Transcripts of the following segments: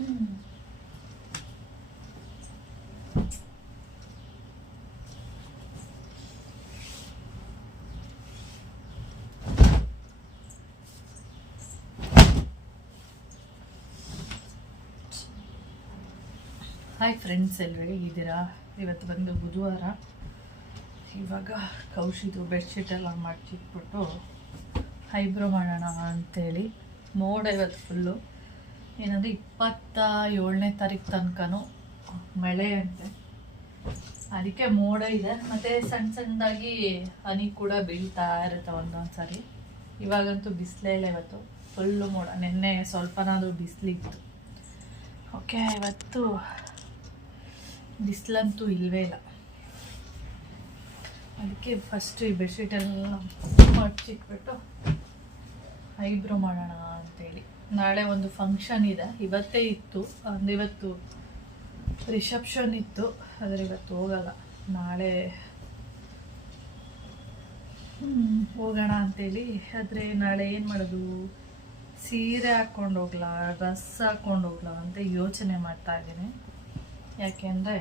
Hi friends, ಎಲ್ಲರೂ ಹೇಗಿದ್ದೀರಾ? ಇವತ್ತು ಬಂದು ಬುಧವಾರ. ಇವಾಗ ಕೌಶಿದು ಬೆಡ್ಶೀಟ್ ಎಲ್ಲ ಮಾಡಿಟ್ಬಿಟ್ಟು ಐಬ್ರೋ ಮಾಡೋಣ ಅಂತೇಳಿ. ಮೋಡ ಇವತ್ತು ಫುಲ್ಲು ಏನಂದರೆ 27ನೇ ತಾರೀಕು ತನಕನೂ ಮಳೆ ಅಂತೆ. ಅದಕ್ಕೆ ಮೋಡ ಇದೆ, ಮತ್ತು ಸಣ್ಣ ಸಣ್ಣದಾಗಿ ಹನಿ ಕೂಡ ಬೀಳ್ತಾ ಇರುತ್ತೆ ಒಂದೊಂದು ಸಾರಿ. ಇವಾಗಂತೂ ಬಿಸಿಲೇ ಇಲ್ಲ, ಇವತ್ತು ಫುಲ್ಲು ಮೋಡ. ನಿನ್ನೆ ಸ್ವಲ್ಪನಾದರೂ ಬಿಸಿಲಿತ್ತು. ಓಕೆ, ಇವತ್ತು ಬಿಸಿಲಂತೂ ಇಲ್ಲವೇ ಇಲ್ಲ. ಅದಕ್ಕೆ ಫಸ್ಟು ಈ ಬೆಡ್ಶೀಟೆಲ್ಲ ಮಡ್ಚಿಟ್ಬಿಟ್ಟು ಐಬ್ರೋ ಮಾಡೋಣ ಅಂತೇಳಿ. ನಾಳೆ ಒಂದು ಫಂಕ್ಷನ್ ಇದೆ, ಇವತ್ತೇ ಇತ್ತು. ಇವತ್ತು ರಿಸೆಪ್ಷನ್ ಇತ್ತು, ಆದರೆ ಇವತ್ತು ಹೋಗಲ್ಲ. ನಾಳೆ ಹೋಗೋಣ ಅಂತೇಳಿ. ಆದರೆ ನಾಳೆ ಏನು ಮಾಡೋದು, ಸೀರೆ ಹಾಕ್ಕೊಂಡು ಹೋಗ್ಲಾ, ಡ್ರೆಸ್ ಹಾಕ್ಕೊಂಡು ಹೋಗ್ಲಾ ಅಂತ ಯೋಚನೆ ಮಾಡ್ತಾ ಇದ್ದೀನಿ. ಯಾಕೆಂದರೆ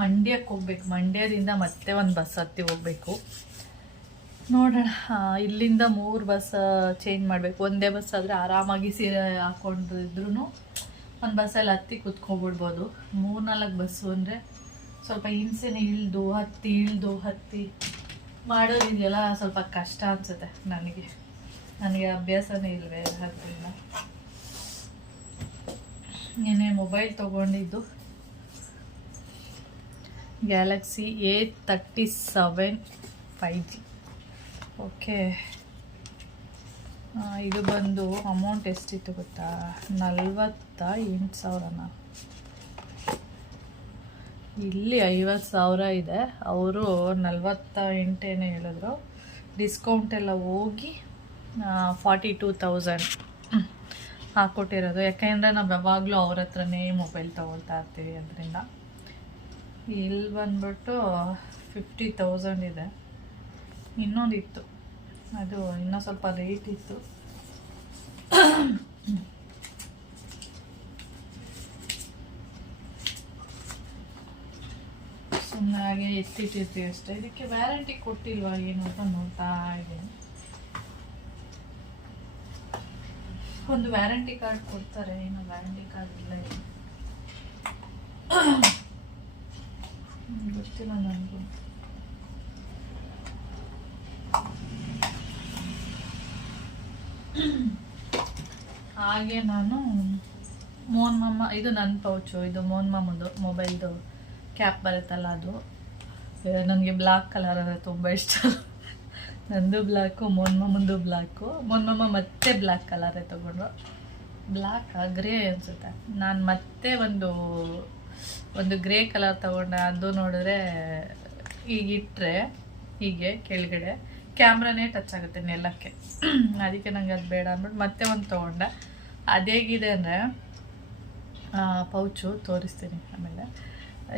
ಮಂಡ್ಯಕ್ಕೆ ಹೋಗ್ಬೇಕು. ಮಂಡ್ಯದಿಂದ ಮತ್ತೆ ಒಂದು ಬಸ್ ಹತ್ತಿ ಹೋಗಬೇಕು. ನೋಡೋಣ, ಇಲ್ಲಿಂದ 3 ಬಸ್ ಚೇಂಜ್ ಮಾಡಬೇಕು. ಒಂದೇ ಬಸ್ ಆದರೆ ಆರಾಮಾಗಿ ಸೀರೆ ಹಾಕ್ಕೊಂಡಿದ್ರು ಒಂದು ಬಸ್ಸಲ್ಲಿ ಹತ್ತಿ ಕೂತ್ಕೊಬಿಡ್ಬೋದು. 3-4 ಬಸ್ಸು ಅಂದರೆ ಸ್ವಲ್ಪ ಹಿಂಸೆನೇ. ಇಳ್ದು ಹತ್ತಿ ಮಾಡೋದಿದೆಯಲ್ಲ, ಸ್ವಲ್ಪ ಕಷ್ಟ ಅನಿಸುತ್ತೆ ನನಗೆ ಅಭ್ಯಾಸನೇ ಇಲ್ವೇ. ಅದರಿಂದ ಏನೇ ಮೊಬೈಲ್ ತೊಗೊಂಡಿದ್ದು ಗ್ಯಾಲಕ್ಸಿ A37 5G. ಓಕೆ, ಇದು ಬಂದು ಅಮೌಂಟ್ ಎಷ್ಟಿತ್ತು ಗೊತ್ತಾ? 48,000. ಇಲ್ಲಿ 50,000 ಇದೆ. ಅವರು 48 ಹೇಳಿದ್ರು. ಡಿಸ್ಕೌಂಟ್ ಎಲ್ಲ ಹೋಗಿ 42,000 ಹಾಕ್ಕೊಟ್ಟಿರೋದು. ಯಾಕೆಂದರೆ ನಾವು ಯಾವಾಗಲೂ ಅವ್ರ ಹತ್ರನೇ ಮೊಬೈಲ್ ತೊಗೊಳ್ತಾ ಇರ್ತೀವಿ. ಅದರಿಂದ ಇಲ್ಲಿ ಬಂದ್ಬಿಟ್ಟು 50,000 ಇದೆ. ಇನ್ನೊಂದಿತ್ತು, ಅದು ಇನ್ನೂ ಸ್ವಲ್ಪ ರೇಟ್ ಇತ್ತು. ಸುಮ್ಮನೆ ಹಾಗೆ ಎತ್ತಿಟ್ಟಿರ್ತೀವಿ ಅಷ್ಟೇ. ಇದಕ್ಕೆ ವ್ಯಾರಂಟಿ ಕೊಟ್ಟಿಲ್ವಾ ಏನು ಅಂತ ನೋಡ್ತಾ ಇದ್ದೀನಿ. ಒಂದು ವ್ಯಾರಂಟಿ ಕಾರ್ಡ್ ಕೊಡ್ತಾರೆ, ಏನು ವ್ಯಾರಂಟಿ ಕಾರ್ಡ್ ಇಲ್ಲ, ಗೊತ್ತಿಲ್ಲ ನನಗೂ. ಹಾಗೆ ನಾನು ಮೋಹನ್ ಮಾಮ, ಇದು ನನ್ನ ಪೌಚು, ಇದು ಮೋಹನ್ ಮಾಮಂದು ಮೊಬೈಲ್ದು ಕ್ಯಾಪ್ ಬರುತ್ತಲ್ಲ ಅದು. ನನಗೆ ಬ್ಲ್ಯಾಕ್ ಕಲರ್ ಅಂದರೆ ತುಂಬ ಇಷ್ಟ. ನಂದು ಬ್ಲ್ಯಾಕು, ಮೋಹನ್ ಮಾಮಂದು ಬ್ಲ್ಯಾಕು. ಮೋಹನ್ ಮಾಮ ಮತ್ತೆ ಬ್ಲ್ಯಾಕ್ ಕಲರೇ ತೊಗೊಂಡ್ರು. ಬ್ಲ್ಯಾಕ್ ಗ್ರೇ ಅನಿಸುತ್ತೆ. ನಾನು ಮತ್ತೆ ಒಂದು ಗ್ರೇ ಕಲರ್ ತೊಗೊಂಡೆ. ಅದು ನೋಡಿದ್ರೆ ಈಗಿಟ್ಟರೆ ಹೀಗೆ ಕೆಳಗಡೆ ಕ್ಯಾಮ್ರಾನೇ ಟಚ್ ಆಗುತ್ತೆ ನೆಲಕ್ಕೆ. ಅದಕ್ಕೆ ನಂಗೆ ಅದು ಬೇಡ ಅಂದ್ಬಿಟ್ಟು ಮತ್ತೆ ಒಂದು ತೊಗೊಂಡೆ. ಅದೇಗಿದೆ ಅಂದರೆ ಪೌಚು ತೋರಿಸ್ತೀನಿ ಆಮೇಲೆ.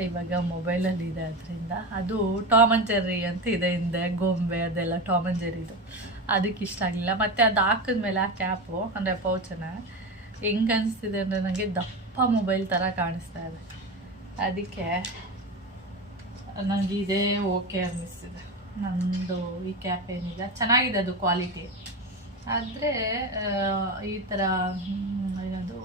ಇವಾಗ ಮೊಬೈಲಲ್ಲಿ ಇದೆ, ಅದರಿಂದ ಅದು ಟಾಮ್ ಆ್ಯಂಡ್ ಜೆರ್ರಿ ಅಂತ ಇದೆ ಹಿಂದೆ, ಗೊಂಬೆ ಅದೆಲ್ಲ ಟಾಮ್ ಆ್ಯಂಡ್ ಜೆರ್ರಿದು. ಅದಕ್ಕೆ ಇಷ್ಟ ಆಗಲಿಲ್ಲ. ಮತ್ತು ಅದು ಹಾಕಿದ್ಮೇಲೆ ಆ ಕ್ಯಾಪು ಅಂದರೆ ಪೌಚನ ಹೆಂಗೆ ಅನಿಸ್ತಿದೆ ಅಂದರೆ ನನಗೆ ದಪ್ಪ ಮೊಬೈಲ್ ಥರ ಕಾಣಿಸ್ತಾ ಇದೆ. ಅದಕ್ಕೆ ನನಗೆ ಇದೇ ಓಕೆ ಅನ್ನಿಸ್ತಿದೆ. ನಂದು ಈ ಕ್ಯಾಪ್ ಏನಿದೆ ಚೆನ್ನಾಗಿದೆ, ಅದು ಕ್ವಾಲಿಟಿ. ಆದರೆ ಈ ಥರ ಏನದು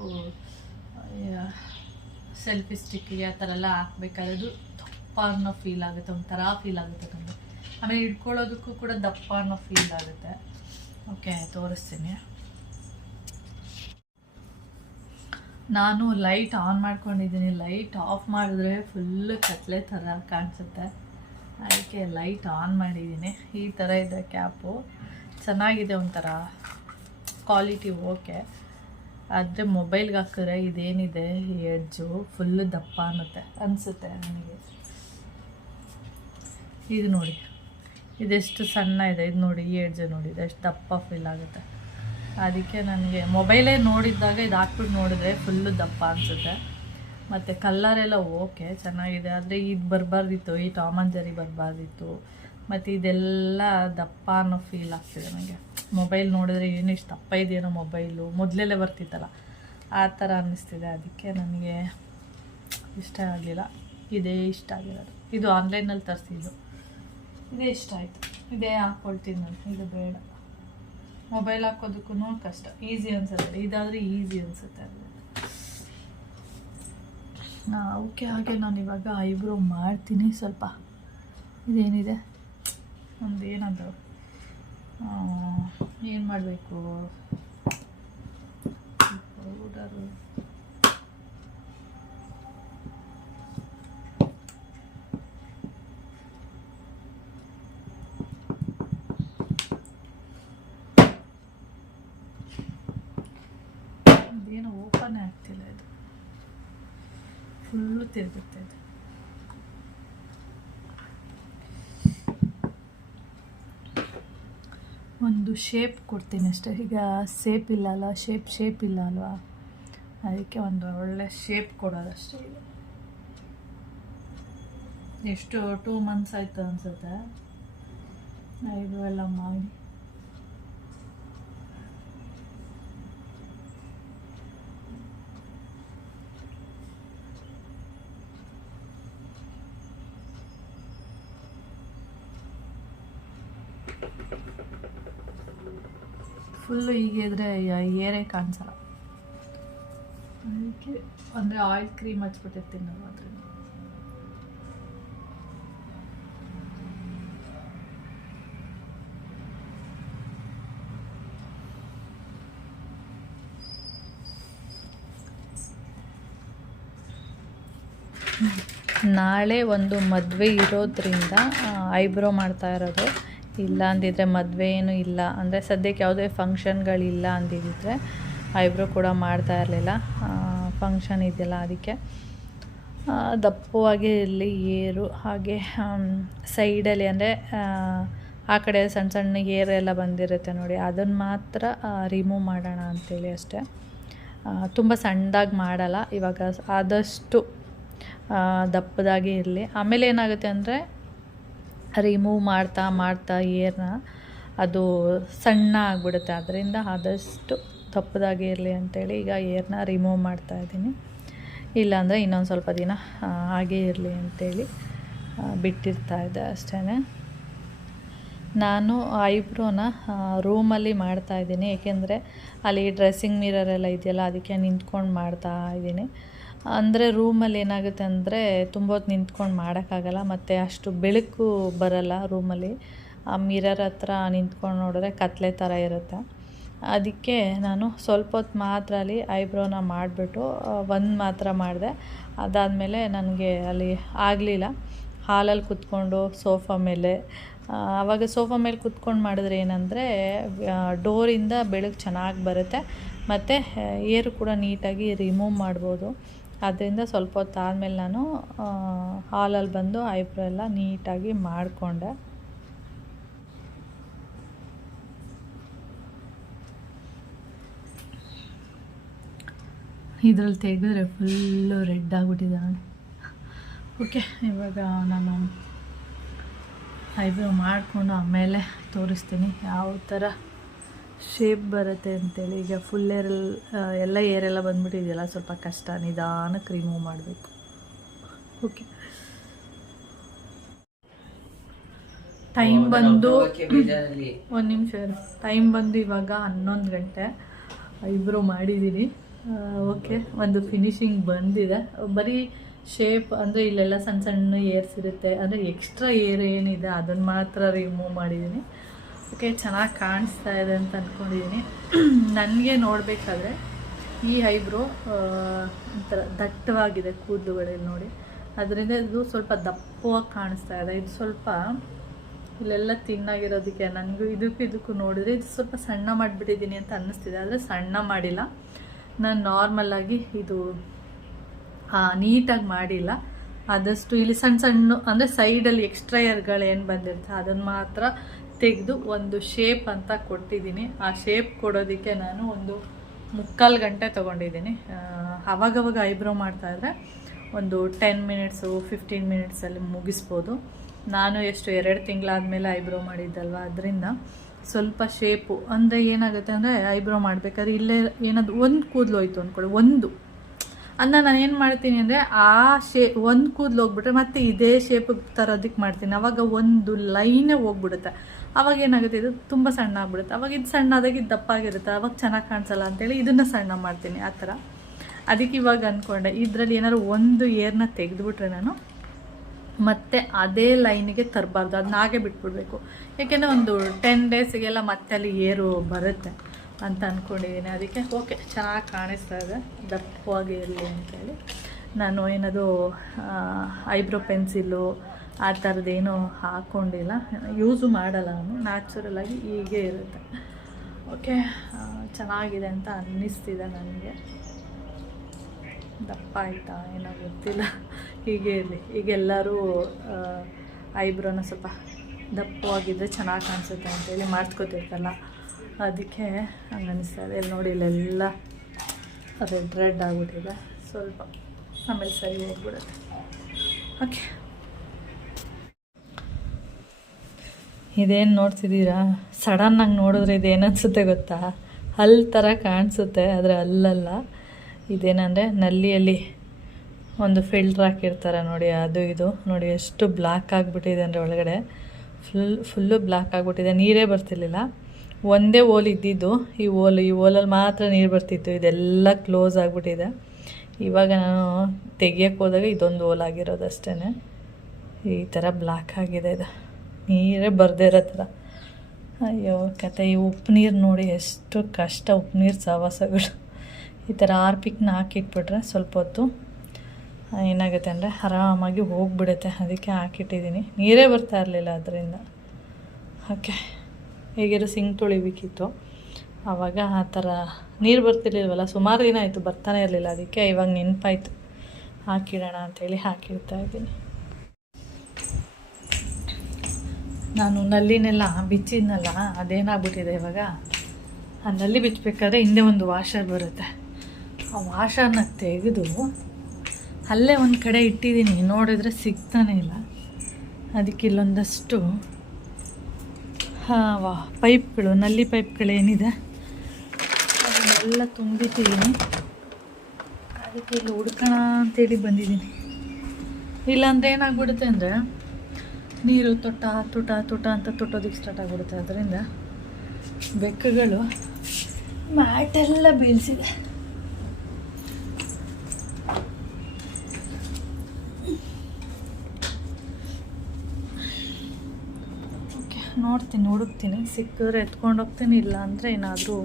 ಸೆಲ್ಫಿ ಸ್ಟಿಕ್ಕಿಗೆ ಆ ಥರ ಎಲ್ಲ ಹಾಕ್ಬೇಕಾದ್ರೆ ಅದು ದಪ್ಪ ಅನ್ನೋ ಫೀಲ್ ಆಗುತ್ತೆ, ಒಂಥರ ಫೀಲ್ ಆಗುತ್ತೆ ನಮಗೆ. ಆಮೇಲೆ ಇಟ್ಕೊಳ್ಳೋದಕ್ಕೂ ಕೂಡ ದಪ್ಪ ಅನ್ನೋ ಫೀಲ್ ಆಗುತ್ತೆ. ಓಕೆ, ತೋರಿಸ್ತೀನಿ. ನಾನು ಲೈಟ್ ಆನ್ ಮಾಡ್ಕೊಂಡಿದ್ದೀನಿ. ಲೈಟ್ ಆಫ್ ಮಾಡಿದ್ರೆ ಫುಲ್ಲು ಕತ್ಲೆ ಥರ ಕಾಣಿಸುತ್ತೆ. ಅದಕ್ಕೆ ಲೈಟ್ ಆನ್ ಮಾಡಿದ್ದೀನಿ. ಈ ಥರ ಇದೆ ಕ್ಯಾಪು, ಚೆನ್ನಾಗಿದೆ, ಒಂಥರ ಕ್ವಾಲಿಟಿ ಓಕೆ. ಆದರೆ ಮೊಬೈಲ್ಗೆ ಹಾಕಿದ್ರೆ ಇದೇನಿದೆ ಎಡ್ಜು ಫುಲ್ಲು ದಪ್ಪ ಅನಿಸುತ್ತೆ ನನಗೆ. ಇದು ನೋಡಿ, ಇದೆಷ್ಟು ಸಣ್ಣ ಇದೆ, ಇದು ನೋಡಿ, ಈ ಎಡ್ಜು ನೋಡಿ, ಇದೆಷ್ಟು ದಪ್ಪ ಫೀಲ್ ಆಗುತ್ತೆ. ಅದಕ್ಕೆ ನನಗೆ ಮೊಬೈಲೇ ನೋಡಿದ್ದಾಗ ಇದು ಹಾಕ್ಬಿಟ್ಟು ನೋಡಿದ್ರೆ ಫುಲ್ಲು ದಪ್ಪ ಅನಿಸುತ್ತೆ. ಮತ್ತು ಕಲ್ಲರೆಲ್ಲ ಓಕೆ ಚೆನ್ನಾಗಿದೆ. ಆದರೆ ಇದು ಬರಬಾರ್ದಿತ್ತು, ಈ ಟಾಮ್ ಆ್ಯಂಡ್ ಜೆರ್ರಿ ಬರಬಾರ್ದಿತ್ತು. ಮತ್ತು ಇದೆಲ್ಲ ದಪ್ಪ ಅನ್ನೋ ಫೀಲ್ ಆಗ್ತಿದೆ ನನಗೆ. ಮೊಬೈಲ್ ನೋಡಿದ್ರೆ ಏನು ಇಷ್ಟು ದಪ್ಪ ಇದೆಯೇನೋ ಮೊಬೈಲು, ಮೊದಲೆಲ್ಲ ಬರ್ತಿತ್ತಲ್ಲ ಆ ಥರ ಅನ್ನಿಸ್ತಿದೆ. ಅದಕ್ಕೆ ನನಗೆ ಇಷ್ಟ ಆಗಲಿಲ್ಲ. ಇದೇ ಇಷ್ಟ ಆಗಿರೋದು. ಇದು ಆನ್ಲೈನಲ್ಲಿ ತರಿಸಿದ್ದು, ಇದೇ ಇಷ್ಟ ಆಯಿತು. ಇದೇ ಹಾಕ್ಕೊಳ್ತೀನಿ ನಾನು. ಇದು ಬೇಡ, ಮೊಬೈಲ್ ಹಾಕೋದಕ್ಕೂ ಕಷ್ಟ, ಈಸಿ ಅನಿಸುತ್ತೆ. ಇದಾದರೆ ಈಸಿ ಅನಿಸುತ್ತೆ. ಅದು ಓಕೆ. ಹಾಗೆ ನಾನು ಇವಾಗ ಐಬ್ರೋ ಮಾಡ್ತೀನಿ. ಸ್ವಲ್ಪ ಇದೇನಿದೆ ಒಂದು ಏನದು ಏನು ಮಾಡಬೇಕು, ಪೌಡರು ಇದೇನು ಓಪನ್ ಆಗ್ತಿಲ್ಲ. ಇದು ಫುಲ್ಲು ತಿರುಗುತ್ತೆ. ಇದು ಒಂದು ಶೇಪ್ ಕೊಡ್ತೀನಿ ಅಷ್ಟೇ. ಈಗ ಶೇಪ್ ಇಲ್ಲ ಅಲ್ವಾ, ಶೇಪ್ ಇಲ್ಲ ಅಲ್ವಾ, ಅದಕ್ಕೆ ಒಂದು ಒಳ್ಳೆ ಶೇಪ್ ಕೊಡೋದಷ್ಟೇ. ಇದು ಎಷ್ಟು 2 months ಆಯಿತು ಅನಿಸುತ್ತೆ ಇದು ಎಲ್ಲ ಮಾಡಿ. ಫುಲ್ಲು ಹೀಗೆ ಇದ್ರೆ ಏರೇ ಕಾಣಿಸಲ್ಲ. ಅದಕ್ಕೆ ಅಂದರೆ ಆಯಿಲ್ ಕ್ರೀಮ್ ಹಚ್ಬಿಟ್ಟಿರ್ತೀನಿ ನಾವು. ಅದರಿಂದ ನಾಳೆ ಒಂದು ಮದುವೆ ಇರೋದ್ರಿಂದ ಐಬ್ರೋ ಮಾಡ್ತಾ ಇರೋದು. ಇಲ್ಲ ಅಂದಿದ್ರೆ ಮದುವೆ ಏನೂ ಇಲ್ಲ ಅಂದರೆ ಸದ್ಯಕ್ಕೆ ಯಾವುದೇ ಫಂಕ್ಷನ್ಗಳಿಲ್ಲ ಅಂದಿದ್ದರೆ ಐಬ್ರೋ ಕೂಡ ಮಾಡ್ತಾ ಇರಲಿಲ್ಲ. ಫಂಕ್ಷನ್ ಇದೆಯಲ್ಲ ಅದಕ್ಕೆ ದಪ್ಪವಾಗಿ ಇರಲಿ ಏರು. ಹಾಗೆ ಸೈಡಲ್ಲಿ ಅಂದರೆ ಆ ಕಡೆ ಸಣ್ಣ ಸಣ್ಣ ಏರೆಲ್ಲ ಬಂದಿರುತ್ತೆ ನೋಡಿ, ಅದನ್ನು ಮಾತ್ರ ರಿಮೂವ್ ಮಾಡೋಣ ಅಂಥೇಳಿ ಅಷ್ಟೇ. ತುಂಬ ಸಣ್ಣದಾಗಿ ಮಾಡಲ್ಲ ಇವಾಗ, ಆದಷ್ಟು ದಪ್ಪದಾಗಿ ಇರಲಿ. ಆಮೇಲೆ ಏನಾಗುತ್ತೆ ಅಂದರೆ ರಿಮೂವ್ ಮಾಡ್ತಾ ಮಾಡ್ತಾ ಏರ್ನ ಅದು ಸಣ್ಣ ಆಗಿಬಿಡುತ್ತೆ. ಅದರಿಂದ ಆದಷ್ಟು ದಪ್ಪದಾಗಿ ಇರಲಿ ಅಂಥೇಳಿ ಈಗ ಏರ್ನ ರಿಮೂವ್ ಮಾಡ್ತಾಯಿದ್ದೀನಿ. ಇಲ್ಲಾಂದರೆ ಇನ್ನೊಂದು ಸ್ವಲ್ಪ ದಿನ ಹಾಗೇ ಇರಲಿ ಅಂಥೇಳಿ ಬಿಟ್ಟಿರ್ತಾಯಿದ್ದೆ ಅಷ್ಟೇ. ನಾನು ಐಬ್ರೋನ ರೂಮಲ್ಲಿ ಮಾಡ್ತಾಯಿದ್ದೀನಿ, ಏಕೆಂದರೆ ಅಲ್ಲಿ ಡ್ರೆಸ್ಸಿಂಗ್ ಮಿರರೆಲ್ಲ ಇದೆಯಲ್ಲ, ಅದಕ್ಕೆ ನಿಂತ್ಕೊಂಡು ಮಾಡ್ತಾ ಇದ್ದೀನಿ. ಅಂದರೆ ರೂಮಲ್ಲಿ ಏನಾಗುತ್ತೆ ಅಂದರೆ ತುಂಬ ಹೊತ್ತು ನಿಂತ್ಕೊಂಡು ಮಾಡೋಕ್ಕಾಗಲ್ಲ, ಮತ್ತು ಅಷ್ಟು ಬೆಳಕು ಬರಲ್ಲ ರೂಮಲ್ಲಿ. ಆ ಮಿರರ್ ಹತ್ರ ನಿಂತ್ಕೊಂಡು ನೋಡಿದ್ರೆ ಕತ್ಲೆ ಥರ ಇರುತ್ತೆ. ಅದಕ್ಕೆ ನಾನು ಸ್ವಲ್ಪ ಹೊತ್ತು ಮಾತ್ರ ಅಲ್ಲಿ ಐಬ್ರೋನ ಮಾಡಿಬಿಟ್ಟು ಒಂದು ಮಾತ್ರ ಮಾಡಿದೆ. ಅದಾದಮೇಲೆ ನನಗೆ ಅಲ್ಲಿ ಆಗಲಿಲ್ಲ. ಹಾಲಲ್ಲಿ ಕೂತ್ಕೊಂಡು ಸೋಫಾ ಮೇಲೆ, ಆವಾಗ ಸೋಫಾ ಮೇಲೆ ಕೂತ್ಕೊಂಡು ಮಾಡಿದ್ರೆ ಏನಂದರೆ ಡೋರಿಂದ ಬೆಳಕು ಚೆನ್ನಾಗಿ ಬರುತ್ತೆ, ಮತ್ತು ಏರು ಕೂಡ ನೀಟಾಗಿ ರಿಮೂವ್ ಮಾಡ್ಬೋದು. ಅದರಿಂದ ಸ್ವಲ್ಪ ಹೊತ್ತು ಆದಮೇಲೆ ನಾನು ಹಾಲಲ್ಲಿ ಬಂದು ಐಬ್ರೋ ಎಲ್ಲ ನೀಟಾಗಿ ಮಾಡಿಕೊಂಡೆ. ಇದ್ರಲ್ಲಿ ತೆಗೆದ್ರೆ ಫುಲ್ಲು ರೆಡ್ ಆಗಿಬಿಟ್ಟಿದೆ ನೋಡಿ. ಓಕೆ, ಇವಾಗ ನಾನು ಐಬ್ರೋ ಮಾಡಿಕೊಂಡು ಆಮೇಲೆ ತೋರಿಸ್ತೀನಿ ಯಾವ ಥರ ಶೇಪ್ ಬರುತ್ತೆ ಅಂತೇಳಿ. ಈಗ ಫುಲ್ ಎಲ್ಲ ಏರೆಲ್ಲ ಬಂದ್ಬಿಟ್ಟಿದೆಯಲ್ಲ, ಸ್ವಲ್ಪ ಕಷ್ಟ, ನಿಧಾನಕ್ಕೆ ರಿಮೂವ್ ಮಾಡಬೇಕು. ಓಕೆ, ಟೈಮ್ ಬಂದು ಒಂದು ನಿಮಿಷ, ಟೈಮ್ ಬಂದು ಇವಾಗ 11 ಗಂಟೆ. ಐಬ್ರೋ ಮಾಡಿದ್ದೀನಿ. ಓಕೆ, ಒಂದು ಫಿನಿಶಿಂಗ್ ಬಂದಿದೆ. ಬರೀ ಶೇಪ್ ಅಂದರೆ ಇಲ್ಲೆಲ್ಲ ಸಣ್ಣ ಸಣ್ಣ ಏರ್ಸ್ ಇರುತ್ತೆ, ಅಂದರೆ ಎಕ್ಸ್ಟ್ರಾ ಏರ್ ಏನಿದೆ ಅದನ್ನು ಮಾತ್ರ ರಿಮೂವ್ ಮಾಡಿದ್ದೀನಿ. ಓಕೆ, ಚೆನ್ನಾಗಿ ಕಾಣಿಸ್ತಾ ಇದೆ ಅಂತ ಅಂದ್ಕೊಂಡಿದ್ದೀನಿ. ನನಗೆ ನೋಡಬೇಕಾದ್ರೆ ಈ ಐಬ್ರೋ ಒಂಥರ ದಟ್ಟವಾಗಿದೆ ಕೂದಲುಗಳಲ್ಲಿ ನೋಡಿ, ಅದರಿಂದ ಇದು ಸ್ವಲ್ಪ ದಪ್ಪವಾಗಿ ಕಾಣಿಸ್ತಾ ಇದೆ. ಇದು ಸ್ವಲ್ಪ ಇಲ್ಲೆಲ್ಲ ತಿನ್ನಾಗಿರೋದಕ್ಕೆ ನನಗೂ ಇದಕ್ಕೂ ನೋಡಿದ್ರೆ ಇದು ಸ್ವಲ್ಪ ಸಣ್ಣ ಮಾಡಿಬಿಟ್ಟಿದ್ದೀನಿ ಅಂತ ಅನ್ನಿಸ್ತಿದೆ. ಆದರೆ ಸಣ್ಣ ಮಾಡಿಲ್ಲ, ನಾನು ನಾರ್ಮಲಾಗಿ ಇದು ನೀಟಾಗಿ ಮಾಡಿಲ್ಲ. ಆದಷ್ಟು ಇಲ್ಲಿ ಸಣ್ಣ ಸಣ್ಣ ಅಂದರೆ ಸೈಡಲ್ಲಿ ಎಕ್ಸ್ಟ್ರಾ ಏರ್ಗಳೇನು ಬಂದಿರುತ್ತೆ ಅದನ್ನು ಮಾತ್ರ ತೆಗೆದು ಒಂದು ಶೇಪ್ ಅಂತ ಕೊಟ್ಟಿದ್ದೀನಿ. ಆ ಶೇಪ್ ಕೊಡೋದಕ್ಕೆ ನಾನು ಒಂದು 3/4 ಗಂಟೆ ತೊಗೊಂಡಿದ್ದೀನಿ. ಆವಾಗವಾಗ ಐಬ್ರೋ ಮಾಡ್ತಾಯಿದ್ರೆ ಒಂದು 10 ಮಿನಿಟ್ಸು 15 ಮಿನಿಟ್ಸಲ್ಲಿ ಮುಗಿಸ್ಬೋದು. ನಾನು ಎಷ್ಟು 2 ತಿಂಗಳಾದಮೇಲೆ ಐಬ್ರೋ ಮಾಡಿದ್ದಲ್ವ, ಅದರಿಂದ ಸ್ವಲ್ಪ ಶೇಪು ಅಂದರೆ ಏನಾಗುತ್ತೆ ಅಂದರೆ ಐಬ್ರೋ ಮಾಡಬೇಕಾದ್ರೆ ಇಲ್ಲೇ ಏನಾದ್ರು ಒಂದು ಕೂದಲು ಹೋಯ್ತು ಅಂದ್ಕೊಳ್ಳಿ, ಒಂದು ನಾನು ಏನು ಮಾಡ್ತೀನಿ ಅಂದರೆ ಒಂದು ಕೂದಲು ಹೋಗ್ಬಿಟ್ರೆ ಮತ್ತೆ ಇದೇ ಶೇಪ್ ತರೋದಕ್ಕೆ ಮಾಡ್ತೀನಿ. ಅವಾಗ ಒಂದು ಲೈನೇ ಹೋಗ್ಬಿಡುತ್ತೆ. ಅವಾಗ ಏನಾಗುತ್ತೆ, ಇದು ತುಂಬ ಸಣ್ಣ ಆಗ್ಬಿಡುತ್ತೆ. ಅವಾಗ ಇದು ಸಣ್ಣ ಆದಾಗ ಇದು ದಪ್ಪ ಆಗಿರುತ್ತೆ, ಅವಾಗ ಚೆನ್ನಾಗಿ ಕಾಣಿಸಲ್ಲ ಅಂತೇಳಿ ಇದನ್ನು ಸಣ್ಣ ಮಾಡ್ತೀನಿ ಆ ಥರ. ಅದಕ್ಕೆ ಇವಾಗ ಅಂದ್ಕೊಂಡೆ ಇದರಲ್ಲಿ ಏನಾದ್ರು ಒಂದು ಏರ್ನ ತೆಗೆದುಬಿಟ್ರೆ ನಾನು ಮತ್ತೆ ಅದೇ ಲೈನಿಗೆ ತರಬಾರ್ದು, ಅದನ್ನ ಹಾಗೆ ಬಿಟ್ಬಿಡ್ಬೇಕು. ಯಾಕೆಂದರೆ ಒಂದು 10 ಡೇಸಿಗೆಲ್ಲ ಮತ್ತೆ ಅಲ್ಲಿ ಏರು ಬರುತ್ತೆ ಅಂತ ಅಂದ್ಕೊಂಡಿದ್ದೀನಿ. ಅದಕ್ಕೆ ಓಕೆ, ಚೆನ್ನಾಗಿ ಕಾಣಿಸ್ತಾ ಇದೆ, ದಪ್ಪವಾಗಿ ಇರಲಿ ಅಂತೇಳಿ ನಾನು ಏನದು ಐಬ್ರೋ ಪೆನ್ಸಿಲು ಆ ಥರದ್ದೇನು ಹಾಕ್ಕೊಂಡಿಲ್ಲ, ಯೂಸು ಮಾಡಲ್ಲ ನಾನು. ನ್ಯಾಚುರಲಾಗಿ ಹೀಗೆ ಇರುತ್ತೆ. ಓಕೆ, ಚೆನ್ನಾಗಿದೆ ಅಂತ ಅನ್ನಿಸ್ತಿದೆ ನನಗೆ. ದಪ್ಪ ಆಯಿತಾ ಏನೋ ಗೊತ್ತಿಲ್ಲ, ಹೀಗೆ ಇರಲಿ. ಈಗ ಎಲ್ಲರೂ ಐಬ್ರೋನ ಸ್ವಲ್ಪ ದಪ್ಪವಾಗಿದ್ದರೆ ಚೆನ್ನಾಗಿ ಕಾಣಿಸುತ್ತೆ ಅಂತೇಳಿ ಮಾಡ್ಸ್ಕೊತಿರ್ತಲ್ಲ, ಅದಕ್ಕೆ ಹಂಗೆ ಅನ್ನಿಸ್ತಾ ಇದೆ. ಇಲ್ಲಿ ನೋಡಿ, ಇಲ್ಲೆಲ್ಲ ರೆಡ್ ಆಗಿಬಿಟ್ಟಿದೆ ಸ್ವಲ್ಪ, ಆಮೇಲೆ ಸರಿ ಹೋಗ್ಬಿಡುತ್ತೆ. ಓಕೆ, ಇದೇನು ನೋಡ್ತಿದ್ದೀರಾ? ಸಡನ್ನಾಗಿ ನೋಡಿದ್ರೆ ಇದೇನು ಅನಿಸುತ್ತೆ ಗೊತ್ತಾ? ಹಲ್ಲು ಥರ ಕಾಣಿಸುತ್ತೆ, ಆದರೆ ಅಲ್ಲಲ್ಲ. ಇದೇನಂದರೆ ನಲ್ಲಿಯಲ್ಲಿ ಒಂದು ಫಿಲ್ಟ್ರ್ ಹಾಕಿರ್ತಾರೆ ನೋಡಿ, ಅದು ಇದು ನೋಡಿ ಎಷ್ಟು ಬ್ಲ್ಯಾಕ್ ಆಗಿಬಿಟ್ಟಿದೆ ಅಂದರೆ ಒಳಗಡೆ ಫುಲ್ಲು ಬ್ಲ್ಯಾಕ್ ಆಗಿಬಿಟ್ಟಿದೆ. ನೀರೇ ಬರ್ತಿರ್ಲಿಲ್ಲ, ಒಂದೇ ಓಲ್ ಇದ್ದಿದ್ದು. ಈ ಓಲಲ್ಲಿ ಮಾತ್ರ ನೀರು ಬರ್ತಿತ್ತು, ಇದೆಲ್ಲ ಕ್ಲೋಸ್ ಆಗಿಬಿಟ್ಟಿದೆ. ಇವಾಗ ನಾನು ತೆಗಿಯೋಕ್ಕೆ ಹೋದಾಗ ಇದೊಂದು ಓಲ್ ಆಗಿರೋದು ಅಷ್ಟೇ. ಈ ಥರ ಬ್ಲ್ಯಾಕ್ ಆಗಿದೆ, ಇದು ನೀರೇ ಬರದೇ ಇರೋ ಥರ. ಅಯ್ಯೋ ಕತೆ, ಈ ಉಪ್ಪು ನೀರು ನೋಡಿ ಎಷ್ಟು ಕಷ್ಟ, ಉಪ್ಪು ನೀರು ಸವಾಸಗಳು. ಈ ಥರ ಆರ್ಪಿಕ್ನ ಹಾಕಿಟ್ಬಿಟ್ರೆ ಸ್ವಲ್ಪ ಹೊತ್ತು ಏನಾಗುತ್ತೆ ಅಂದರೆ ಆರಾಮಾಗಿ ಹೋಗಿಬಿಡುತ್ತೆ. ಅದಕ್ಕೆ ಹಾಕಿಟ್ಟಿದ್ದೀನಿ, ನೀರೇ ಬರ್ತಾ ಇರಲಿಲ್ಲ ಅದರಿಂದ. ಓಕೆ, ಹೇಗಿರೋ ಸಿಂಕ್ ತೊಳಿಬೇಕಿತ್ತು, ಆವಾಗ ಆ ಥರ ನೀರು ಬರ್ತಿರ್ಲಿಲ್ವಲ್ಲ, ಸುಮಾರು ದಿನ ಆಯಿತು ಬರ್ತಾನೆ ಇರಲಿಲ್ಲ. ಅದಕ್ಕೆ ಇವಾಗ ನೆನಪಾಯಿತು ಹಾಕಿಡೋಣ ಅಂಥೇಳಿ ಹಾಕಿಡ್ತಾ ಇದ್ದೀನಿ. ನಾನು ನಲ್ಲಿನೆಲ್ಲ ಬಿಚ್ಚಿದ್ನಲ್ಲ, ಅದೇನಾಗ್ಬಿಟ್ಟಿದೆ ಇವಾಗ. ಆ ನಲ್ಲಿ ಬಿಚ್ಚಬೇಕಾದ್ರೆ ಹಿಂದೆ ಒಂದು ವಾಷರ್ ಬರುತ್ತೆ, ಆ ವಾಷರ್ನ ತೆಗೆದು ಅಲ್ಲೇ ಒಂದು ಕಡೆ ಇಟ್ಟಿದ್ದೀನಿ, ನೋಡಿದ್ರೆ ಸಿಗ್ತಾನೆ ಇಲ್ಲ. ಅದಕ್ಕೆ ಇಲ್ಲೊಂದಷ್ಟು ಪೈಪ್ಗಳು, ನಲ್ಲಿ ಪೈಪ್ಗಳೇನಿದೆ ಅದನ್ನೆಲ್ಲ ತುಂಬಿಟ್ಟಿದ್ದೀನಿ. ಅದಕ್ಕೆ ಇಲ್ಲಿ ಹುಡ್ಕೋಣ ಅಂತೇಳಿ ಬಂದಿದ್ದೀನಿ. ಇಲ್ಲಾಂದರೆ ಏನಾಗ್ಬಿಡುತ್ತೆ ಅಂದರೆ ನೀರು ತೊಟ್ಟ ಅಂತ ತೊಟ್ಟೋದಕ್ಕೆ ಸ್ಟಾರ್ಟ್ ಆಗಿಬಿಡುತ್ತೆ. ಅದರಿಂದ ಬೆಕ್ಕುಗಳು ಮ್ಯಾಟೆಲ್ಲ ಬೀಳಿಸಿದೆ. ಓಕೆ, ನೋಡ್ತೀನಿ, ಹುಡುಕ್ತೀನಿ, ಸಿಕ್ಕಿದ್ರೆ ಎತ್ಕೊಂಡು ಹೋಗ್ತೀನಿ, ಇಲ್ಲ ಅಂದರೆ ಏನಾದರೂ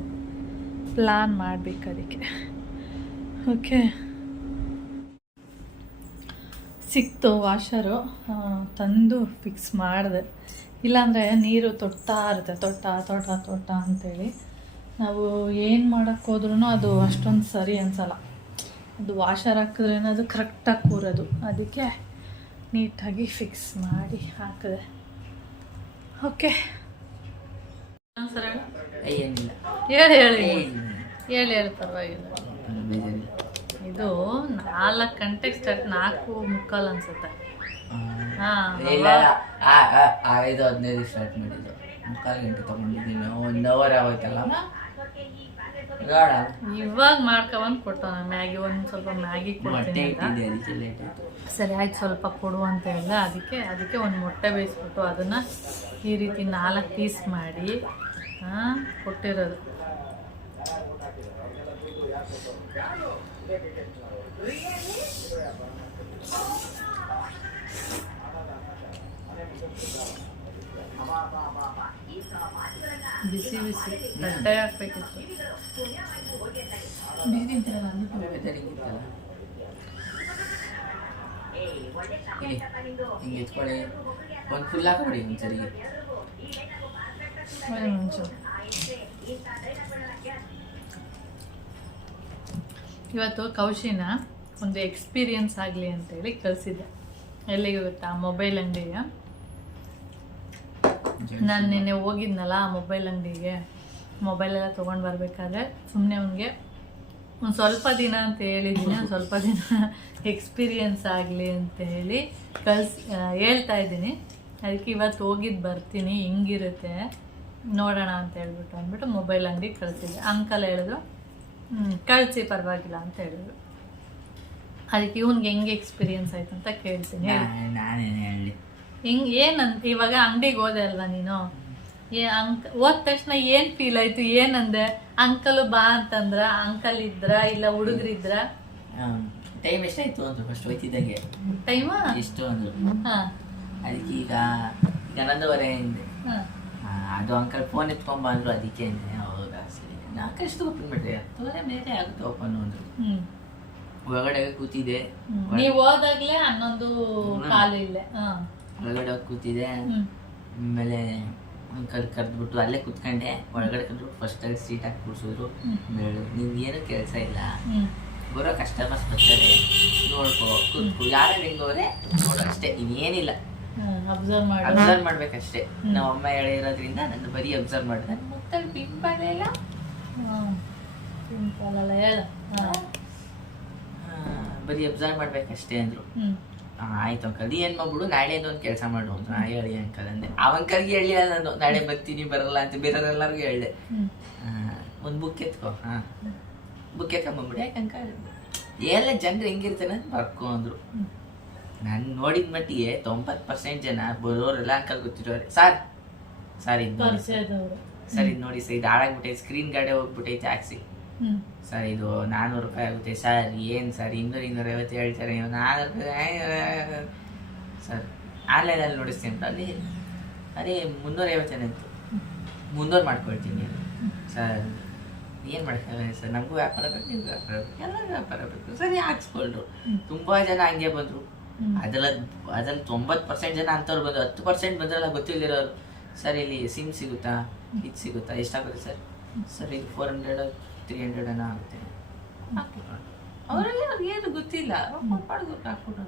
ಪ್ಲ್ಯಾನ್ ಮಾಡಬೇಕು ಅದಕ್ಕೆ. ಓಕೆ, ಸಿಕ್ತು ವಾಷರು, ತಂದು ಫಿಕ್ಸ್ ಮಾಡಿದೆ. ಇಲ್ಲಾಂದರೆ ನೀರು ತೊಡ್ತಾ ಇರುತ್ತೆ, ತೊಟ್ಟ ಅಂಥೇಳಿ ನಾವು ಏನು ಮಾಡೋಕ್ಕೆ ಹೋದ್ರೂ ಅದು ಅಷ್ಟೊಂದು ಸರಿ ಅನಿಸಲ್ಲ. ಅದು ವಾಷರ್ ಹಾಕಿದ್ರೆ ಅದು ಕರೆಕ್ಟಾಗಿ ಕೂರೋದು. ಅದಕ್ಕೆ ನೀಟಾಗಿ ಫಿಕ್ಸ್ ಮಾಡಿ ಹಾಕಿದೆ. ಓಕೆ, ಸರ್ ಹೇಳಿ ಪರವಾಗಿಲ್ಲ. ಇದು 4 ಗಂಟೆಗೆ ಸ್ಟಾರ್ಟ್, 4:45 ಅನ್ಸುತ್ತೆ. 5:15 ಸ್ಟಾರ್ಟ್ ಮಾಡಿದ್ದು, 3/4 ಗಂಟೆ ತಗೊಂಡಿದ್ದೀನಿ. 1 ಅವರ್ ಆಗೋಯ್ತಲ್ಲ. ಇವಾಗ ಮಾಡ್ಕೊಂಬಂದು ಕೊಟ್ಟು ಮ್ಯಾಗಿ, ಒಂದು ಸ್ವಲ್ಪ ಮ್ಯಾಗಿ ಕೊಡ್ತೀನಿ. ಸರಿ ಆಯ್ತು, ಸ್ವಲ್ಪ ಕೊಡು ಅಂತ ಹೇಳಿದೆ. ಅದಕ್ಕೆ ಒಂದು ಮೊಟ್ಟೆ ಬೇಯಿಸ್ಬಿಟ್ಟು ಅದನ್ನು ಈ ರೀತಿ 4 ಪೀಸ್ ಮಾಡಿ ಕೊಟ್ಟಿರೋದು. ಬಿಸಿ ತಟ್ಟೆ ಹಾಕ್ಬೇಕಿತ್ತು. ಹಿಂಗೆ ಎತ್ಕೊಳ್ಳಿ, ಒಂದು ಫುಲ್ ಹಾಕೊಡಿ ಒಂದ್ಸರಿ. ಇವತ್ತು ಕೌಶಿನ ಒಂದು ಎಕ್ಸ್ಪೀರಿಯನ್ಸ್ ಆಗಲಿ ಅಂತೇಳಿ ಕಳಿಸಿದ್ದೆ. ಎಲ್ಲಿಗೆ ಗೊತ್ತಾ? ಮೊಬೈಲ್ ಅಂಗಡಿಗೆ. ನಾನು ನಿನ್ನೆ ಹೋಗಿದ್ನಲ್ಲ ಮೊಬೈಲ್ ಅಂಗಡಿಗೆ, ಮೊಬೈಲೆಲ್ಲ ತೊಗೊಂಡು ಬರಬೇಕಾದ್ರೆ ಸುಮ್ಮನೆ ಅವನಿಗೆ ಒಂದು ಸ್ವಲ್ಪ ದಿನ ಅಂತ ಹೇಳಿದ್ದೀನಿ, ಒಂದು ಸ್ವಲ್ಪ ದಿನ ಎಕ್ಸ್ಪೀರಿಯನ್ಸ್ ಆಗಲಿ ಅಂತ ಹೇಳಿ ಹೇಳ್ತಾ ಇದ್ದೀನಿ. ಅದಕ್ಕೆ ಇವತ್ತು ಹೋಗಿದ್ದು ಬರ್ತೀನಿ, ಹಿಂಗಿರುತ್ತೆ ನೋಡೋಣ ಅಂತ ಹೇಳ್ಬಿಟ್ಟು ಅಂದ್ಬಿಟ್ಟು ಮೊಬೈಲ್ ಅಂಗಡಿಗೆ ಕಳಿಸಿದ್ದೆ. ಅಂಕಲ್ ಹೇಳಿದ್ರು ಕಳಿಸಿ ಪರವಾಗಿಲ್ಲ ಅಂತ ಹೇಳಿದ್ರು. ಅದಕ್ಕೆ ಇವ್ನಿಗೆ ಹೆಂಗೆ ಎಕ್ಸ್ಪೀರಿಯನ್ಸ್ ಆಯ್ತು ಅಂತ ಕೇಳ್ತೀನಿ. ನಾನೇನು ಹೇಳಿ ಏನಂತ ಇವಾಗ ಅಂಗಡಿಗೆ ಹೋದೆ ಅಲ್ವಾ ನೀನು, ಹೋದ ತಕ್ಷಣ ಏನ್ ಫೀಲ್ ಆಯ್ತು, ಏನಂದೆ? ಅಂಕಲ್ ಬಾ ಅಂತಂದ್ರ, ಅಂಕಲ್ ಇದ್ರ ಇಲ್ಲ ಹುಡುಗರಿದ್ರ? ಟೈಮ್ ಎಷ್ಟಾಯ್ತು ಅಂದ್ರು ಫಸ್ಟ್ ಹೋಯ್ತಿದ್ದಾಗೆ. ಟೈಮ್ ಎಷ್ಟು ಅಂದ್ರು. ಅದಕ್ಕೆ ಈಗ 11:30 ಹಿಂದೆ ಅದು ಅಂಕಲ್ ಫೋನ್ ಎತ್ಕೊಂಡ್ ಬಂದ್ರು. ಅದಕ್ಕೆ ಹೌದಾ ಸರಿ, ನಾಲ್ಕು ಎಷ್ಟು ಓಪನ್ ಮಾಡ್ರಿ, 10:30 ಮೇಲೆ ಆಗುತ್ತೆ ಓಪನ್ ಅಂದ್ರು. ಒಳಗಡೆ ಕೂತಿದೆ. ನೀವ್ ಹೋದಾಗ್ಲೇ 11:15 ಇಲ್ಲೇ ಒಳಗಡೆ ಕೂತಿದೆ. ಆಮೇಲೆ ಅಂಕಲ್ ಕರೆದ್ಬಿಟ್ಟು ಅಲ್ಲೇ ಕೂತ್ಕೊಂಡೆ. ಒಳಗಡೆ ಕರೆದ್ಬಿಟ್ಟು ಫಸ್ಟ್ ಅಲ್ಲಿ ಸೀಟ್ ಹಾಕಿ ಕೂರ್ಸಿದ್ರು. ನಿಮ್ಗೆ ಏನು ಕೆಲಸ ಇಲ್ಲ, ಬರೋ ಕಸ್ಟಮರ್ಸ್ ಬರ್ತಾರೆ, ನೋಡ್ಕೋ ಕೂತ್ಕೋ, ಯಾರು ಹೆಂಗೋರೆ ನೋಡು ಅಷ್ಟೇ, ಇನ್ನೇನಿಲ್ಲ. ಅಬ್ಸರ್ವ್ ಮಾಡ್ಬೇಕಷ್ಟೇ. ನಮ್ಮ ಅಮ್ಮ ಹೇಳಿರೋದ್ರಿಂದ ನಾನು ಬರೀ ಅಬ್ಸರ್ವ್ ಮಾಡಿದೆ. ಮತ್ತೆ ಪಿಂಪಲ್ ಎಲ್ಲ ಬರೀ ಅಬ್ಸರ್ವ್ ಮಾಡ್ಬೇಕಷ್ಟೇ ಅಂದ್ರು. ಆಯ್ತು ಅಂಕಲ್, ಏನ್ ಮಾಡ್ಬಿಡು, ನಾಳೆಯಿಂದ ಒಂದು ಕೆಲಸ ಮಾಡು ಅಂತ ಹೇಳಿ ಅಂಕಲ್ ಅಂದೆ. ಆ ಅಂಕಲ್ಗೆ ಹೇಳಿ ನಾನು ನಾಳೆ ಬರ್ತೀನಿ ಬರಲ್ಲ ಅಂತ ಬೇರೆಯವ್ರೆಲ್ಲರಿಗೂ ಹೇಳಿದೆ. ಒಂದು ಬುಕ್ ಎತ್ಕೋ, ಬುಕ್ ಎತ್ಕೊಂಡ್ಬಿಡಿ, ಯಾಕೆ ಅಂಕಲ್ ಎಲ್ಲ ಜನರು ಹೆಂಗಿರ್ತಾನೆ ಅಂತ ಬರ್ಕೊ ಅಂದ್ರು. ನಾನು ನೋಡಿದ ಮಟ್ಟಿಗೆ 90% ಜನ ಬರೋರೆಲ್ಲ ಅಂಕಲ್ ಗೊತ್ತಿರೋರೆ. ಸರ್ ಇದು ನೋಡಿ ಸರ್, ಇದು ಹಾಳಾಗ್ಬಿಟ್ಟೈತೆ, ಸ್ಕ್ರೀನ್ ಗಾರ್ಡೇ ಹೋಗ್ಬಿಟ್ಟೈತೆ, ಹಾಕ್ಸಿ ಸರ್, ಇದು 400 ರೂಪಾಯಿ ಆಗುತ್ತೆ ಸರ್. ಏನು ಸರ್ 250 ಹೇಳ್ತಾರೆ, 400 ರೂಪಾಯಿ ಸರ್, ಆನ್ಲೈನಲ್ಲಿ ನೋಡಿಸ್ತೀನಿ ಅಂತ. ಅಲ್ಲಿ ಅದೇ 350 ಅಂತು, 300 ಮಾಡ್ಕೊಳ್ತೀನಿ ಸರ್. ಏನು ಮಾಡ್ತಾರೆ ಸರ್, ನಮಗೂ ವ್ಯಾಪಾರ ಬೇಕು, ನಿಮ್ಗೆ ವ್ಯಾಪಾರ ಬೇಕು, ಎಲ್ಲರೂ ವ್ಯಾಪಾರ ಬೇಕು, ಸರಿ ಹಾಕ್ಸ್ಕೊಳ್ರು. ತುಂಬಾ ಜನ ಹಂಗೆ ಬಂದರು. ಅದ್ರಲ್ಲಿ 90% ಜನ ಅಂತವ್ರು ಬಂದರು. 10% ಬಂದ್ರಲ್ಲ ಗೊತ್ತಿಲ್ಲದಿರೋರು. ಸರ್ ಇಲ್ಲಿ ಸಿಮ್ ಸಿಗುತ್ತಾ, ಇದು ಸಿಗುತ್ತಾ, ಎಷ್ಟಾಗುತ್ತೆ ಸರ್? ಸರ್ ಇದು 400 300 ಏನೋ ಆಗುತ್ತೆ. ಅವರಲ್ಲಿ ಅವ್ರಿಗೆ ಏನು ಗೊತ್ತಿಲ್ಲ, ಹಾಕ್ಬಿಟ್ಟು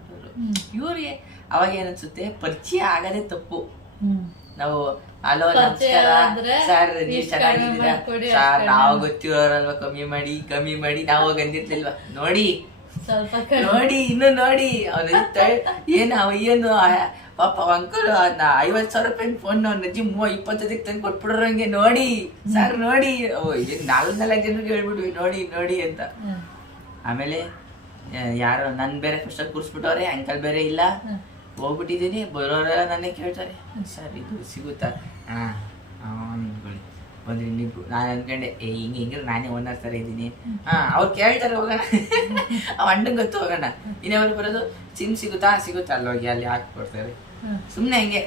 ಇವ್ರಿಗೆ ಅವಾಗ ಏನನ್ಸುತ್ತೆ, ಪರಿಚಯ ಆಗದೆ ತಪ್ಪು. ನಾವು ಹಲೋ ನಮಸ್ಕಾರ ಸರ್, ನೀವು ಚೆನ್ನಾಗಿದ್ದೀರಾ ಸರ್, ನಾವು ಗೊತ್ತಿರೋರಲ್ವಾ, ಕಮ್ಮಿ ಮಾಡಿ ನಾವು ಗಂದಿರ್ಲಿಲ್ವಾ, ನೋಡಿ ಇನ್ನು ನೋಡಿ ಅವ್ನು ಏನು ಪಾಪ ಅಂಕಲ್ 50,000 ರೂಪಾಯಿ ಫೋನ್ ನಜ್ಜಿ 25 ತಂದು ಕೊಟ್ಬಿಡೋರಂಗೆ, ನೋಡಿ ಸರ್ ನೋಡಿ, 4 ಜನರಿಗೆ ಹೇಳ್ಬಿಟ್ವಿ ನೋಡಿ ಅಂತ. ಆಮೇಲೆ ಯಾರೋ ನನ್ ಬೇರೆ ಫಸ್ಟ್ ಕೂರಿಸ್ಬಿಟ್ಟವ್ರೆ, ಅಂಕಲ್ ಬೇರೆ ಇಲ್ಲ, ಹೋಗ್ಬಿಟ್ಟಿದ್ದೀನಿ. ಬರೋರೆಲ್ಲ ನನ್ನೇ ಕೇಳ್ತಾರೆ, ಸರ್ ಇದು ಸಿಗುತ್ತಾ? ಅನ್ಕೊಳ್ಳಿ ಬಂದ್ರಿ ನೀವು. ನಾನು ಅನ್ಕೊಂಡೆ ಹಿಂಗಿದ್ರೆ ನಾನೇ ಓನರ್ ಥರ ಇದ್ದೀನಿ. ಅವ್ರು ಕೇಳ್ತಾರೆ, ಹೋಗೋಣ ಅಣ್ಣಂಗೆ ಗೊತ್ತು, ಹೋಗೋಣ. ಇನ್ನೇವರು ಬರೋದು, ಸಿಮ್ ಸಿಗುತ್ತಾ ಅಲ್ಲೋಗಿ ಅಲ್ಲಿ ಹಾಕ್ಕೊಡ್ತಾರೆ. ಸುಮ್ಮನೆ ಹಂಗೆ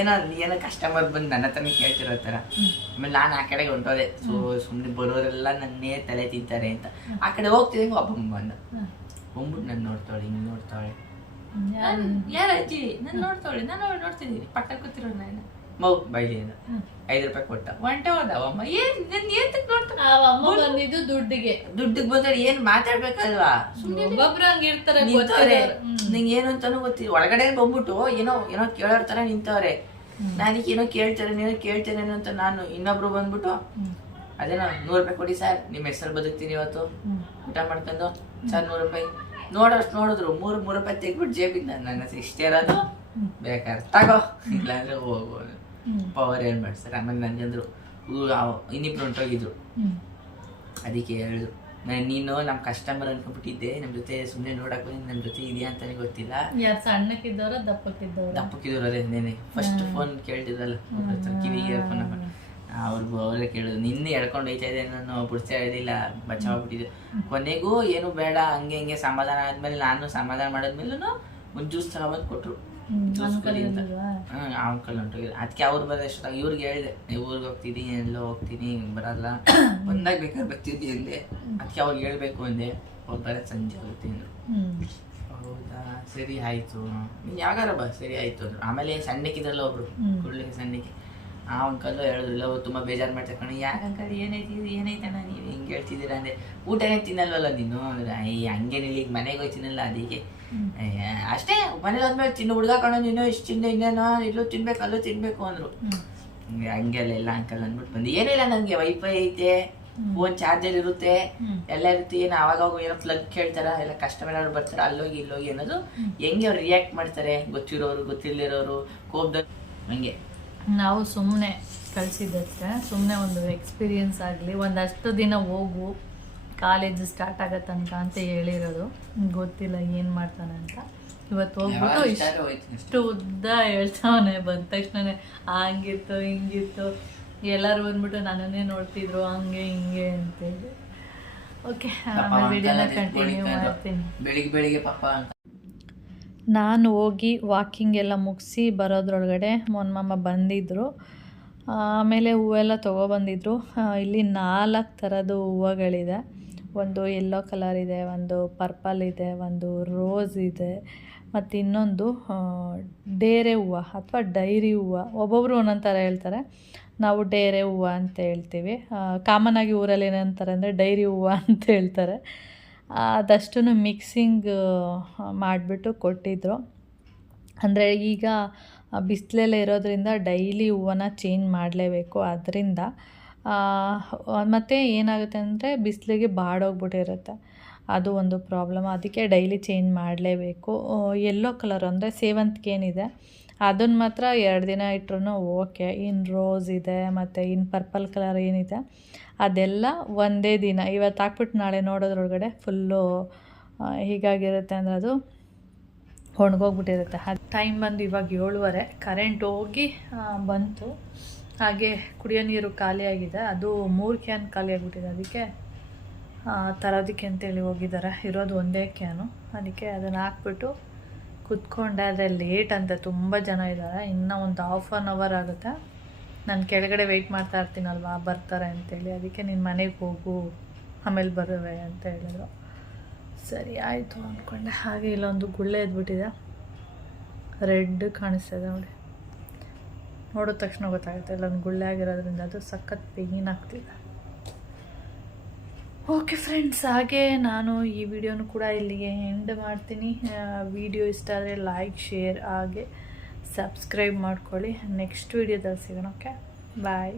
ಏನೋ ಕಸ್ಟಮರ್ ಬಂದು ನನ್ನ ಹತ್ರನೇ ಕೇಳ್ತಿರೋ ಥರ. ಆಮೇಲೆ ನಾನು ಆ ಕಡೆಗೆ ಹೊಂಟೋದೆ. ಸುಮ್ಮನೆ ಬರೋರೆಲ್ಲ ನನ್ನೇ ತಲೆ ತಿಂತಾರೆ ಅಂತ ಆ ಕಡೆ ಹೋಗ್ತಿದ್ದಂಗೆ ಒಬ್ಬ ಬಂದ. ಬಂದ್ಬಿಟ್ಟು ನಾನು ನೋಡ್ತಾಳೆ, ಹಿಂಗೆ ನೋಡ್ತಾಳೆ. ಯಾರ ಅಜ್ಜಿ ನಾನು ನೋಡ್ತಾಳೆ, ನಾನು ನೋಡ್ತಿದ್ದೀನಿ, ಪಕ್ಕ ಕೂತಿರೋ ನಾನು ಮೌ ಬೈಲಿ 5 ರೂಪಾಯಿ ಕೊಟ್ಟ ಒಂಟೆ ಹೋದವಮ್ಮ. ಬಂದಿದ್ದು ದುಡ್ಡಿಗೆ ಬಂದ್ರೆ ಏನ್ ಮಾತಾಡ್ಬೇಕಲ್ವಾ? ಒಬ್ಬೊಬ್ರು ಹಂಗಿರ್ತಾರೆ, ನಿಂಗೆ ಏನು ಅಂತಾನು ಗೊತ್ತಿಲ್ಲ. ಒಳಗಡೆ ಬಂದ್ಬಿಟ್ಟು ಏನೋ ಕೇಳೋರ್ ತರ ನಿಂತವ್ರೆ. ನಾನೀಗ ಏನೋ ಕೇಳ್ತೇನೆ ಅಂತ ನಾನು. ಇನ್ನೊಬ್ರು ಬಂದ್ಬಿಟ್ಟು ಅದೇನೋ 100 ರೂಪಾಯಿ ಕೊಡಿ ಸರ್, ನಿಮ್ಮ ಹೆಸರು ಬದುಕ್ತೀನಿ ಇವತ್ತು ಊಟ ಮಾಡ್ಕೊಂಡು ಸರ್ 100 ರೂಪಾಯಿ. ನೋಡೋಷ್ಟು ನೋಡಿದ್ರು 3 ರೂಪಾಯಿ ತೆಗ್ಬಿಟ್ಟು ಜೇಬಿಂದ ನನ್ನ ಇಷ್ಟೇ ಇರೋದು, ಬೇಕಾದ್ರೆ ತಗೋ, ಇಲ್ಲಾಂದ್ರೆ ಹೋಗ್ಬೋದು. ಪವರ್ ಏನ್ ಮಾಡ್ತಾರೆ. ಆಮೇಲೆ ನನ್ಗಂದ್ರು ಇನ್ನಿಬ್ರು ಹೊಂಟೋಗಿದ್ರು. ಅದಕ್ಕೆ ಹೇಳಿದ್ರು, ನೀನು ನಮ್ಮ ಕಸ್ಟಮರ್ ಅನ್ಕೊಂಡ್ಬಿಟ್ಟಿದ್ದೆ, ನಮ್ಮ ಜೊತೆ ಸುಮ್ಮನೆ ನೋಡಕ್ ಬಂದು ನನ್ನ ಜೊತೆ ಇದೆಯಾ ಅಂತಾನೆ ಗೊತ್ತಿಲ್ಲ. ಸಣ್ಣಕ್ಕಿದ್ದವ್ರ ದಪ್ಪಕ್ಕಿದ್ದವ್ರು ಅದೇ ನೇನೆ ಫಸ್ಟ್ ಫೋನ್ ಕೇಳ್ತಿದ್ರಲ್ಲ ಕಿವಿಗೆ ಫೋನ್ ಅವ್ರೇ ಕೇಳಿದ್ರು. ನಿನ್ನೆ ಎಳ್ಕೊಂಡು ಹೋಯ್ತಾ ಇದೆ, ನಾನು ಬಿಡ್ತಾ ಇರಲಿಲ್ಲ, ಬಚಾವ್ಬಿಟ್ಟಿದ್ದೆ. ಕೊನೆಗೂ ಏನು ಬೇಡ ಹಂಗೆ ಸಮಾಧಾನ ಆದ್ಮೇಲೆ ನಾನು ಸಮಾಧಾನ ಮಾಡಿದ್ಮೇಲೂ ಒಂದು ಜ್ಯೂಸ್ ತಗೊಬಂದು ಕೊಟ್ರು. ಜ್ಯೂಸ್ ಕುಡಿ ಅಂತ. ಅಂಕಲ್ ಹೊಂಟೋಗಿದ್ರು. ಅದಕ್ಕೆ ಅವ್ರು ಬರೋಷ್ಟು ಇವ್ರಿಗೆ ಹೇಳಿದೆ, ಊರಿಗೆ ಹೋಗ್ತಿದ್ದೀನಿ, ಎಲ್ಲೋ ಹೋಗ್ತೀನಿ, ಬರಲ್ಲ, ಬಂದಾಗ ಬೇಕಾದ್ರೆ ಬರ್ತಿದ್ದಿ ಅಂದೆ. ಅದಕ್ಕೆ ಅವ್ರಿಗೆ ಹೇಳ್ಬೇಕು ಅಂದೆ. ಅವ್ರು ಬರೋದು ಸಂಜೆ ಆಗುತ್ತೆ ಅಂದ್ರು. ಹೌದಾ ಸರಿ ಆಯ್ತು, ನೀನು ಯಾವಾಗಾರ ಬಾ, ಸರಿ ಆಯ್ತು ಅಂದ್ರು. ಆಮೇಲೆ ಸಣ್ಣಕ್ಕಿದ್ರಲ್ಲ ಒಬ್ರು ಕುಳ್ಳಿಗೆ ಸಣ್ಣಕ್ಕೆ, ಆ ಅಂಕಲ್ಲು ಹೇಳಿದ್ರಲ್ಲ, ಅವ್ರು ತುಂಬ ಬೇಜಾರು ಮಾಡ್ತಾರೆ ಕಣ. ಯಾಕೆ ಅಂಕಲ್ ಏನಾಯ್ತಣ್ಣ ನೀವು ಹಿಂಗೆ ಹೇಳ್ತಿದ್ದೀರಾ ಅಂದೆ. ಊಟನೇ ತಿನ್ನಲ್ವಲ್ಲ ನೀನು ಅಂದ್ರೆ, ಹಂಗೇನಿಲ್ಲ, ಈಗ ಮನೆಗೆ ಹೋಗಿ ತಿನ್ನಲ್ಲ, ಅದಕ್ಕೆ ಅಷ್ಟೇ ಮನೇಲಿ ಹೋದ್ಮೇಲೆ ತಿನ್ನು ಹುಡುಗ ಕಣ ನೀನು, ಇಷ್ಟು ತಿಂದ ಇನ್ನೇನೋ ಇಲ್ಲೂ ತಿನ್ಬೇಕು ಅಲ್ಲೂ ತಿನ್ಬೇಕು ಅಂದ್ರು. ಹಂಗೆಲ್ಲ ಇಲ್ಲ ಅಂಕಲ್ ಅಂದ್ಬಿಟ್ಟು ಬಂದು. ಏನಿಲ್ಲ, ನನಗೆ ವೈಫೈ ಐತೆ, ಫೋನ್ ಚಾರ್ಜರ್ ಇರುತ್ತೆ, ಎಲ್ಲ ಇರುತ್ತೆ. ಏನು ಅವಾಗ ಏನೋ ಪ್ಲಗ್ ಕೇಳ್ತಾರ, ಎಲ್ಲ ಕಸ್ಟಮರ್ ಅವ್ರು ಬರ್ತಾರೆ, ಅಲ್ಲೋಗಿ ಇಲ್ಲೋಗಿ ಅನ್ನೋದು ಹೆಂಗೆ ಅವ್ರು ರಿಯಾಕ್ಟ್ ಮಾಡ್ತಾರೆ, ಗೊತ್ತಿರೋರು ಗೊತ್ತಿಲ್ಲದಿರೋರು ಕೋಪದಲ್ಲಿ ಹಂಗೆ. ನಾವು ಸುಮ್ಮನೆ ಕಳಿಸಿದ್ದಕ್ಕೆ. ಸುಮ್ಮನೆ ಒಂದು ಎಕ್ಸ್ಪೀರಿಯನ್ಸ್ ಆಗಲಿ, ಒಂದಷ್ಟು ದಿನ ಹೋಗು, ಕಾಲೇಜ್ ಸ್ಟಾರ್ಟ್ ಆಗೋ ತನಕ ಅಂತ ಹೇಳಿರೋದು. ಗೊತ್ತಿಲ್ಲ ಏನು ಮಾಡ್ತಾನೆ ಅಂತ. ಇವತ್ತು ಹೋಗ್ಬಿಟ್ಟು ಇಷ್ಟು ಉದ್ದ ಹೇಳ್ತಾವನೆ. ಬಂದ ತಕ್ಷಣನೇ ಹಂಗಿತ್ತು ಹಿಂಗಿತ್ತು, ಎಲ್ಲರೂ ಬಂದ್ಬಿಟ್ಟು ನನ್ನನ್ನೇ ನೋಡ್ತಿದ್ರು ಹಂಗೆ ಹಿಂಗೆ ಅಂತೇಳಿ. ಓಕೆ, ಆಮೇಲೆ ವಿಡಿಯೋನ ಕಂಟಿನ್ಯೂ ಮಾಡ್ತೀನಿ. ಬೆಳಿಗ್ಗೆ ಪಾಪ ನಾನು ಹೋಗಿ ವಾಕಿಂಗ್ ಎಲ್ಲ ಮುಗಿಸಿ ಬರೋದ್ರೊಳಗಡೆ ಮೊನ್ಮಮ್ಮ ಬಂದಿದ್ದರು. ಆಮೇಲೆ ಹೂವೆಲ್ಲ ತೊಗೊಬಂದಿದ್ರು. ಇಲ್ಲಿ 4 ಥರದ್ದು ಹೂವುಗಳಿದೆ. ಒಂದು ಯೆಲ್ಲೋ ಕಲರ್ ಇದೆ, ಒಂದು ಪರ್ಪಲ್ ಇದೆ, ಒಂದು ರೋಸ್ ಇದೆ, ಮತ್ತು ಇನ್ನೊಂದು ಡೇರೆ ಹೂವು ಅಥವಾ ಡೈರಿ ಹೂವು. ಒಬ್ಬೊಬ್ಬರು ಒಂದೊಂದು ಥರ ಹೇಳ್ತಾರೆ. ನಾವು ಡೇರೆ ಹೂವು ಅಂತ ಹೇಳ್ತೀವಿ. ಕಾಮನಾಗಿ ಊರಲ್ಲಿ ಏನಂತಾರೆ ಅಂದರೆ ಡೈರಿ ಹೂವು ಅಂತ ಹೇಳ್ತಾರೆ. ಅದಷ್ಟು ಮಿಕ್ಸಿಂಗ್ ಮಾಡಿಬಿಟ್ಟು ಕೊಟ್ಟಿದ್ದರು. ಅಂದರೆ ಈಗ ಬಿಸಿಲೆಲ್ಲ ಇರೋದ್ರಿಂದ ಡೈಲಿ ಹೂವನ್ನ ಚೇಂಜ್ ಮಾಡಲೇಬೇಕು. ಅದರಿಂದ ಮತ್ತು ಏನಾಗುತ್ತೆ ಅಂದರೆ ಬಿಸಿಲಿಗೆ ಬಾಡೋಗ್ಬಿಟ್ಟಿರುತ್ತೆ, ಅದು ಒಂದು ಪ್ರಾಬ್ಲಮ್. ಅದಕ್ಕೆ ಡೈಲಿ ಚೇಂಜ್ ಮಾಡಲೇಬೇಕು. ಯೆಲ್ಲೋ ಕಲರ್ ಅಂದರೆ ಸೇವಂತಿಗೆ ಏನಿದೆ ಅದನ್ನು ಮಾತ್ರ 2 ದಿನ ಇಟ್ಟರು ಓಕೆ. ಇನ್ನು ರೋಸ್ ಇದೆ ಮತ್ತು ಇನ್ನು ಪರ್ಪಲ್ ಕಲರ್ ಏನಿದೆ ಅದೆಲ್ಲ ಒಂದೇ ದಿನ. ಇವತ್ತು ಹಾಕ್ಬಿಟ್ಟು ನಾಳೆ ನೋಡೋದ್ರೊಳಗಡೆ ಫುಲ್ಲು ಹೀಗಾಗಿರುತ್ತೆ ಅಂದರೆ ಅದು ಒಣಗೋಗ್ಬಿಟ್ಟಿರುತ್ತೆ. ಟೈಮ್ ಬಂದು ಇವಾಗ 7:30. ಕರೆಂಟ್ ಹೋಗಿ ಬಂತು. ಹಾಗೆ ಕುಡಿಯೋ ನೀರು ಖಾಲಿಯಾಗಿದೆ. ಅದು 3 ಕ್ಯಾನ್ ಖಾಲಿಯಾಗಿಬಿಟ್ಟಿದೆ. ಅದಕ್ಕೆ ತರೋದಕ್ಕೆ ಅಂತೇಳಿ ಹೋಗಿದ್ದಾರೆ. ಇರೋದು ಒಂದೇ ಕ್ಯಾನು. ಅದಕ್ಕೆ ಅದನ್ನು ಹಾಕ್ಬಿಟ್ಟು ಕುತ್ಕೊಂಡೆ. ಆದರೆ ಲೇಟ್ ಅಂತೆ, ತುಂಬ ಜನ ಇದ್ದಾರೆ. ಇನ್ನೂ ಒಂದು ½ ಅವರ್ ಆಗುತ್ತೆ. ನಾನು ಕೆಳಗಡೆ ವೆಯ್ಟ್ ಮಾಡ್ತಾ ಇರ್ತೀನಲ್ವಾ, ಬರ್ತಾರೆ ಅಂತೇಳಿ. ಅದಕ್ಕೆ ನಿನ್ನ ಮನೆಗೆ ಹೋಗು, ಆಮೇಲೆ ಬರುವೆ ಅಂತ ಹೇಳಿದ್ರು. ಸರಿ ಆಯಿತು ಅಂದ್ಕೊಂಡೆ. ಹಾಗೆ ಇಲ್ಲೊಂದು ಗುಳ್ಳೆ ಎದ್ಬಿಟ್ಟಿದೆ, ರೆಡ್ ಕಾಣಿಸ್ತದೆ ನೋಡಿ. ನೋಡಿದ ತಕ್ಷಣ ಗೊತ್ತಾಗುತ್ತೆ ಇಲ್ಲೊಂದು ಗುಳ್ಳೆ ಆಗಿರೋದ್ರಿಂದ ಅದು ಸಖತ್ ಪೇಯ್ನ್ ಆಗ್ತಿದೆ. ಓಕೆ ಫ್ರೆಂಡ್ಸ್, ಹಾಗೆ ನಾನು ಈ ವಿಡಿಯೋನು ಕೂಡ ಇಲ್ಲಿಗೆ ಎಂಡ್ ಮಾಡ್ತೀನಿ. ವಿಡಿಯೋ ಇಷ್ಟ ಆದರೆ ಲೈಕ್, ಶೇರ್ ಹಾಗೆ ಸಬ್ಸ್ಕ್ರೈಬ್ ಮಾಡ್ಕೊಳ್ಳಿ. ನೆಕ್ಸ್ಟ್ ವಿಡಿಯೋದಲ್ಲಿ ಸಿಗೋಣ. ಓಕೆ, ಬಾಯ್.